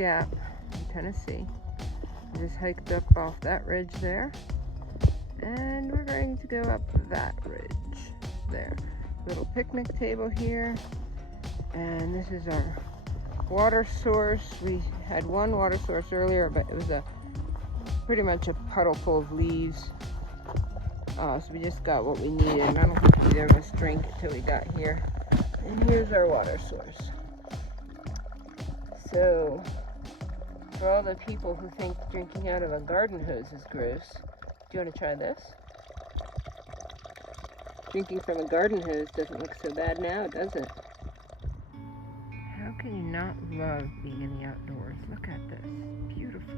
Gap in Tennessee. Just hiked up off that ridge there, and we're going to go up that ridge there. Little picnic table here, and this is our water source. We had one water source earlier, but it was pretty much a puddle full of leaves. So we just got what we needed, and I don't think either of us drank it till we got here. And here's our water source. So, for all the people who think drinking out of a garden hose is gross, do you want to try this? Drinking from a garden hose doesn't look so bad now, does it? How can you not love being in the outdoors? Look at this. Beautiful.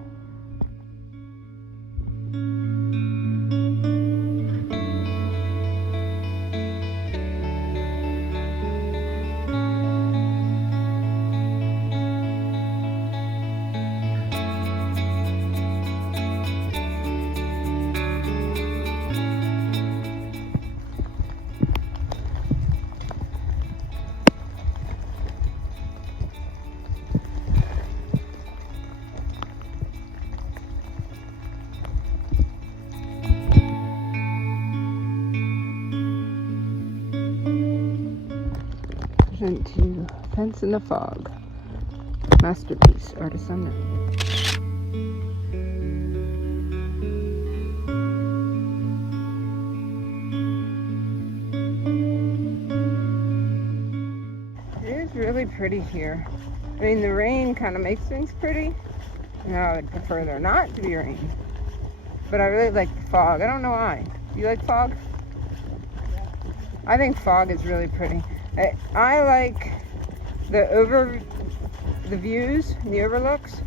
To Fence in the Fog. Masterpiece, artist unknown. It is really pretty here. I mean, the rain kind of makes things pretty. I would prefer there not to be rain. But I really like the fog. I don't know why. Do you like fog? I think fog is really pretty. I like the views and the overlooks,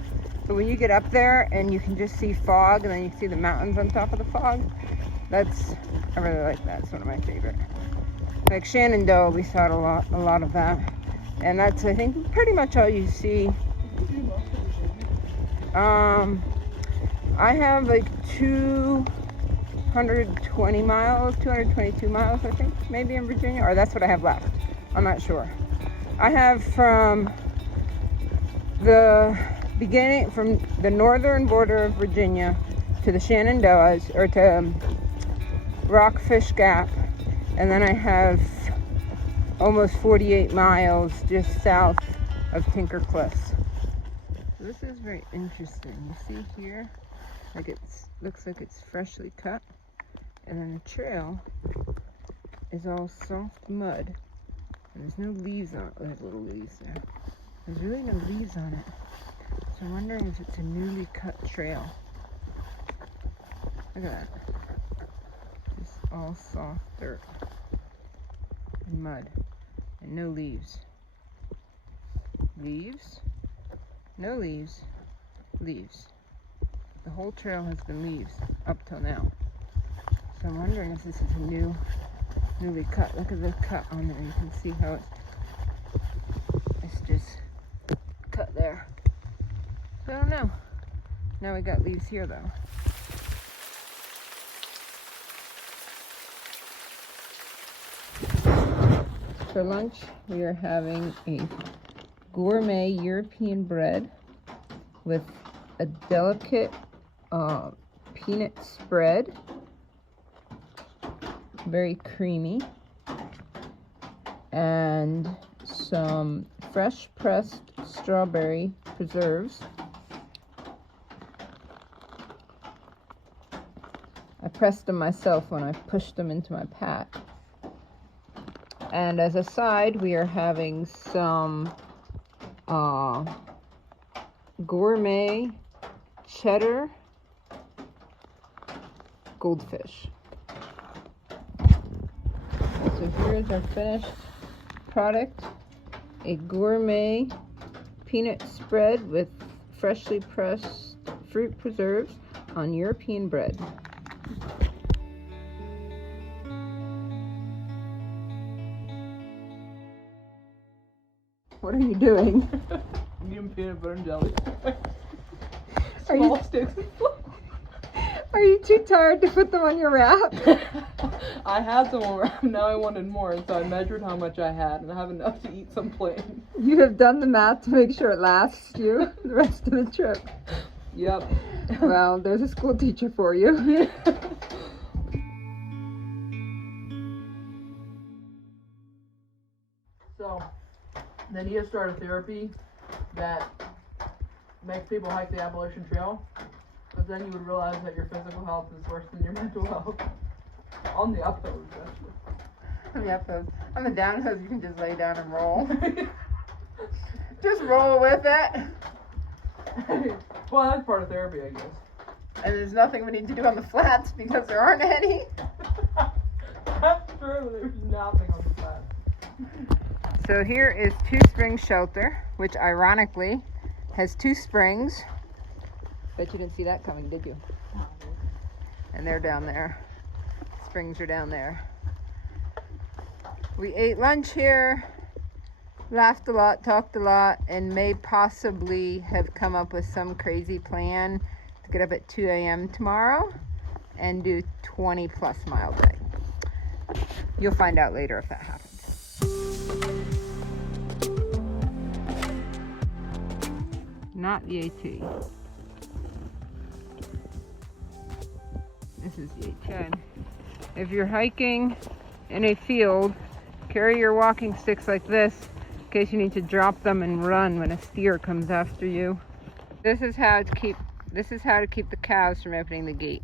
but when you get up there and you can just see fog and then you see the mountains on top of the fog, I really like that. It's one of my favorite. Like Shenandoah, we saw a lot of that, and that's, I think, pretty much all you see. I have like 220 miles, 222 miles, I think, maybe in Virginia, or that's what I have left. I'm not sure. I have from the beginning, from the northern border of Virginia to the Shenandoahs, or to Rockfish Gap, and then I have almost 48 miles just south of Tinker Cliffs. So this is very interesting. You see here, like looks like it's freshly cut, and then the trail is all soft mud. And there's no leaves on it. Oh, there's little leaves there. There's really no leaves on it. So I'm wondering if it's a newly cut trail. Look at that. Just all soft dirt and mud. And no leaves. Leaves? No leaves. Leaves. The whole trail has been leaves up till now. So I'm wondering if this is a newly cut. Look at the cut on there. You can see how it's just cut there. So I don't know. Now we got leaves here though. For lunch, we are having a gourmet European bread with a delicate peanut spread. Very creamy, and some fresh pressed strawberry preserves. I pressed them myself when I pushed them into my pat. And as a side, we are having some gourmet cheddar goldfish. So here is our finished product, a gourmet peanut spread with freshly pressed fruit preserves on European bread. What are you doing? I'm eating peanut butter and jelly. Are you too tired to put them on your wrap? I had some over, now I wanted more, and so I measured how much I had, and I have enough to eat some plain. You have done the math to make sure it lasts you the rest of the trip. Yep. Well, there's a school teacher for you. So, they need to start a therapy that makes people hike the Appalachian Trail, because then you would realize that your physical health is worse than your mental health. On the uphill, especially. On the uphill. On the downhills, you can just lay down and roll. Just roll with it. Well, that's part of therapy, I guess. And there's nothing we need to do on the flats because there aren't any. That's true, there's nothing on the flat. So here is Two Springs Shelter, which ironically has two springs. Bet you didn't see that coming, did you? And they're down there. Springs are down there. We ate lunch here, laughed a lot, talked a lot, and may possibly have come up with some crazy plan to get up at 2 a.m. tomorrow and do 20 plus mile day. You'll find out later if that happens. Not the AT. This is the AT. If you're hiking in a field, carry your walking sticks like this in case you need to drop them and run when a steer comes after you. This is how to keep the cows from opening the gate.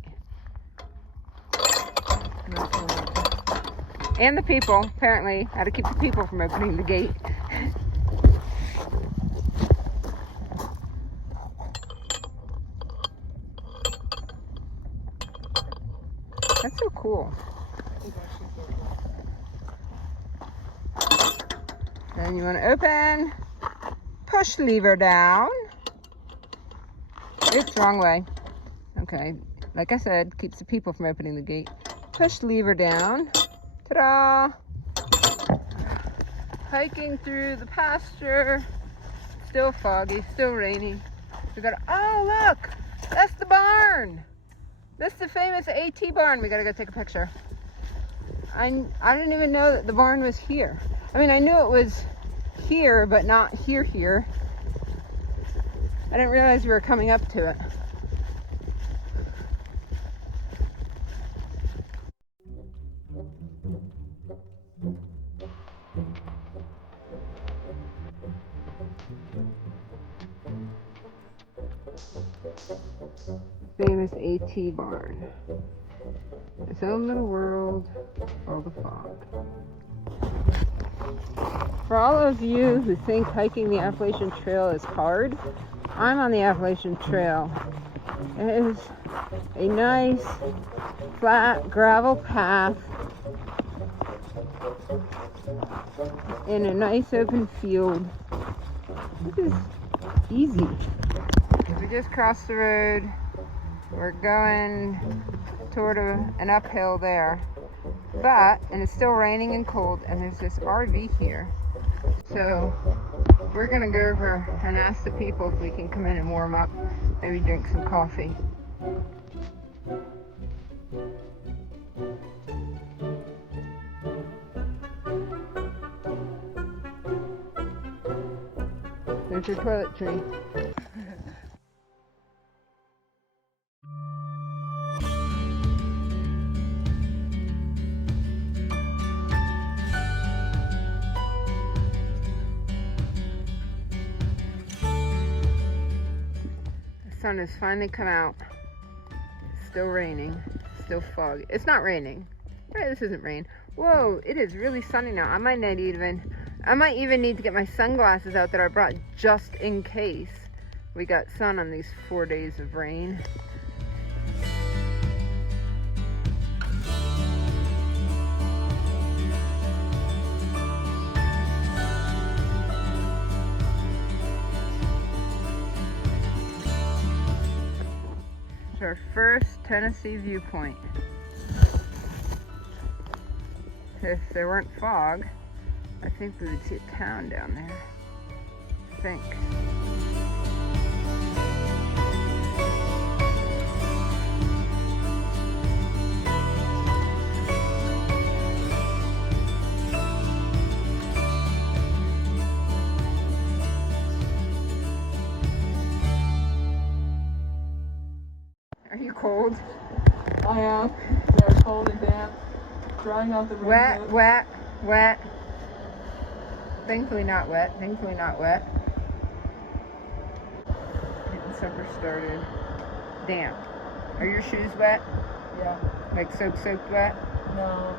And the people, apparently, how to keep the people from opening the gate. That's so cool. Then you want to open, push lever down. It's wrong way. Okay, like I said, keeps the people from opening the gate. Push lever down. Ta-da! Hiking through the pasture. Still foggy, still rainy. We got, oh look, that's the barn. That's the famous AT barn. We gotta go take a picture. I didn't even know that the barn was here. I mean, I knew it was here, but not here. I didn't realize we were coming up to it. Famous AT barn. Its own little world, all the fog. For all of you who think hiking the Appalachian Trail is hard, I'm on the Appalachian Trail. It is a nice, flat gravel path in a nice open field. This is easy. We just crossed the road. We're going toward an uphill there. And it's still raining and cold, and there's this RV here. So we're gonna go over and ask the people if we can come in and warm up, maybe drink some coffee. There's your toiletry. The sun has finally come out. It's still raining, still foggy. It's not raining. Right, this isn't rain. Whoa, it is really sunny now. I might even need to get my sunglasses out that I brought just in case we got sun on these 4 days of rain. Our first Tennessee viewpoint. If there weren't fog, I think we would see a town down there. I think. cold. I am. They're cold and damp. Drying out the rain. Wet. Thankfully not wet. Getting supper started. Damp. Are your shoes wet? Yeah. Like soaked wet? No.